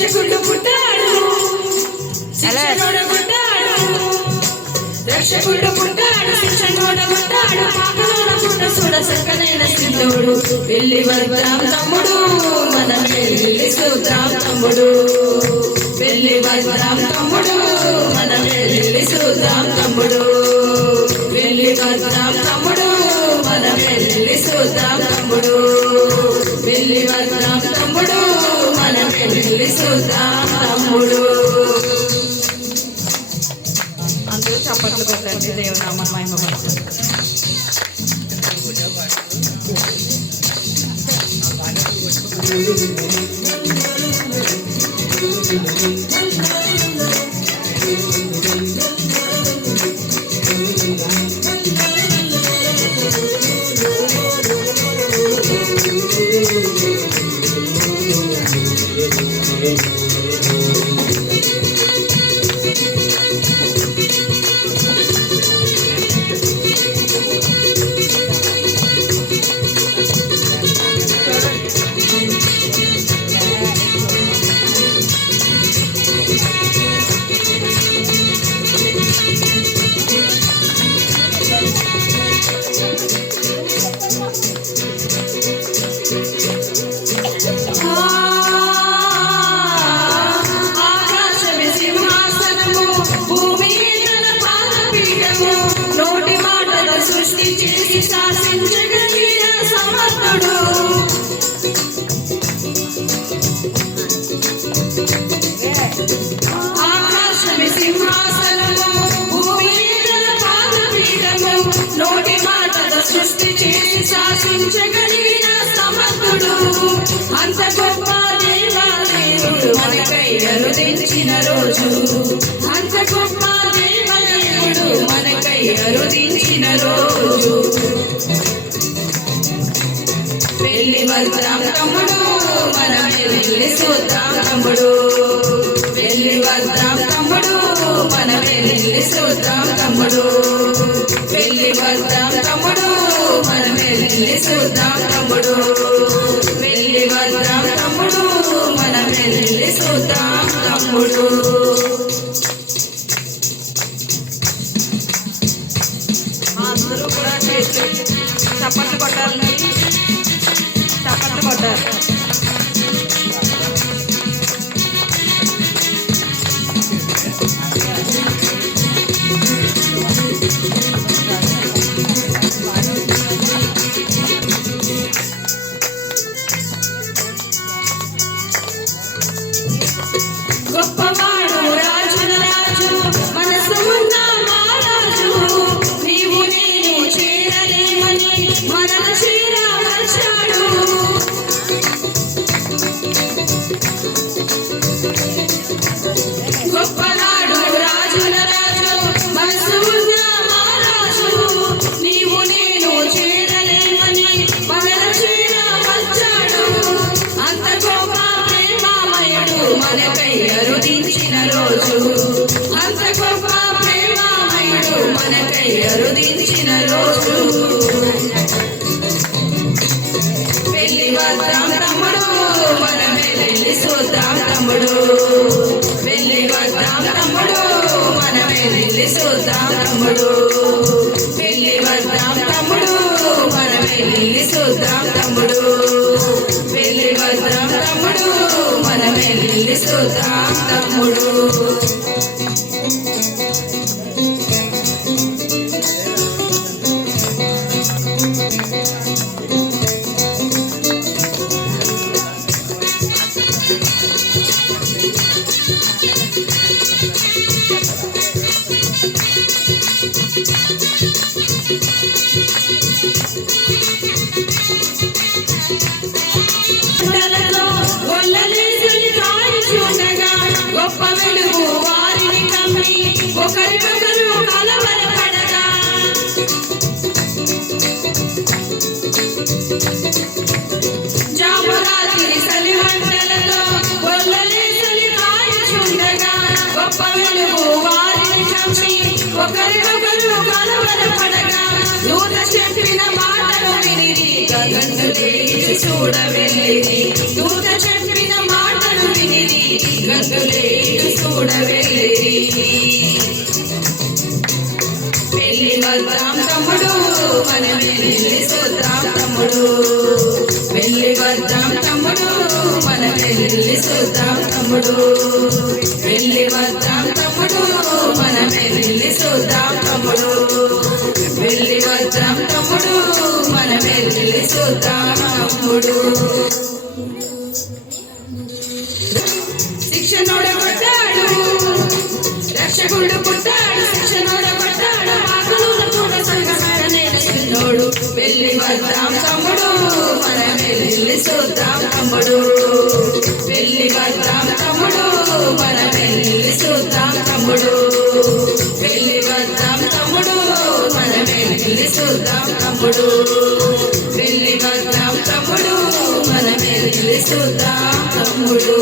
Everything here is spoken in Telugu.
రక్షకుడు పుట్టాడు శిక్షకుడు పుట్టాడు రక్షకుడు పుట్టాడు శిక్షకుడు పుట్టాడు పాపలోన పుట్ట చూడ చక్కనైన సిద్ధుడు వెళ్ళి వద్దాం తమ్ముడు మనం వెళ్ళి చూద్దాం తమ్ముడు వెళ్ళి వద్దాం తమ్ముడు మనం వెళ్ళి చూద్దాం తమ్ముడు వెళ్ళి వద్దాం తమ్ముడు మనం వెళ్ళి చూద్దాం తమ్ముడు వెళ్ళి వద్దాం తమ్ముడు మనం వెళ్ళి చూద్దాం తమ్ముడు. అందరూ చప్పట్లు కొట్టండి, దేవునామం మహిమపరచండి. శాసించగలిగిన సమర్థుడు ఆకాశమే సింహాసనము భూమి తన పాదపీఠము నోటి మాటతో సృష్టి చేసి శాసించగలిగిన సమర్థుడు అంత గొప్ప దేవాదేవుడు మనకై అరుదించిన రోజు అంత గొప్ప దేవదేవుడు మనకై అరుదించిన రోజు వెళ్ళి వద్దాం తమ్ముడు మనం వెళ్ళి చూద్దాం తమ్ముడు వెళ్ళి వద్దాం తమ్ముడు మనం వెళ్ళి చూద్దాం తమ్ముడు వెళ్ళి వద్దాం తమ్ముడు మనం వెళ్ళి చూద్దాం తమ్ముడు వెళ్ళి వద్దాం తమ్ముడు మనం వెళ్ళి చూద్దాం తమ్ముడు. అందరూ కూడా చేసి చప్పట్లు కొట్టాలని చప్పట్లు కొట్టాలి. గొప్పవాడు రాజుల రాజు మనసు ఉన్న మహారాజు నీవు నేను చేరలేమని మనల చీర వచ్చాడు గొప్పవాడు రాజుల రాజు మనసు ఉన్న మహారాజు నీవు నేను చేరలేమని మనల చీర వచ్చాడు అంత గొప్ప ప్రేమామయుడు మనకై అరుదించిన రోజు అంత గొప్ప ప్రేమామయుడు మనకై అరుదించిన రోజు వెళ్ళి వద్దాం తమ్ముడు మనం వెళ్ళి చూద్దాం తమ్ముడు వెళ్ళి వద్దాం తమ్ముడు మనం వెళ్ళి చూద్దాం తమ్ముడు వెళ్ళి వద్దాం తమ్ముడు మనం వెళ్ళి చూద్దాం తమ్ముడు వెళ్ళి వద్దాం తమ్ముడు మనం వెళ్ళి చూద్దాం తమ్ముడు. గొప్ప వెలుగు వారిని కమ్మి ఒకరినొకరు కలవరపడగా జామురాత్రి సలిమంటలతో గొల్లలేసలి కాల్చుండగా గొప్ప వెలుగు వారిని కమ్మి ఒకరినొకరు కలవరపడగా దూత చెప్పిన మాటలు వినిరి గగన్ను తెరిచి చూడవెళ్ళిరి దూత చెప్పిన మాటలు వినిరి వెల్లులే చూడవెళ్ళి పెళ్లి వద్దాం తమ్ముడు మనం వెళ్ళి చూద్దాం తమ్ముడు వెళ్ళి వద్దాం తమ్ముడు మనం వెళ్ళి చూద్దాం తమ్ముడు వెళ్ళి వద్దాం తమ్ముడు మనం వెళ్ళి చూద్దాం తమ్ముడు వెళ్ళి వద్దాం తమ్ముడు మనం వెళ్ళి చూద్దాం తమ్ముడు శిక్షణోడు కొట్టాడు రక్షకుడు పుట్టాడు శిక్షణోడు కొట్టాడు ఆకులు కూడా సంగసార నేను చిన్నోడు వెళ్ళి వద్దాం తమ్ముడు మనం వెళ్ళి చూద్దాం తమ్ముడు వెళ్ళి వద్దాం తమ్ముడు మనం వెళ్ళి చూద్దాం తమ్ముడు వెళ్ళి వద్దాం తమ్ముడు మనం వెళ్ళి చూద్దాం తమ్ముడు వెళ్ళి వద్దాం తమ్ముడు మనం వెళ్ళి చూద్దాం తమ్ముడు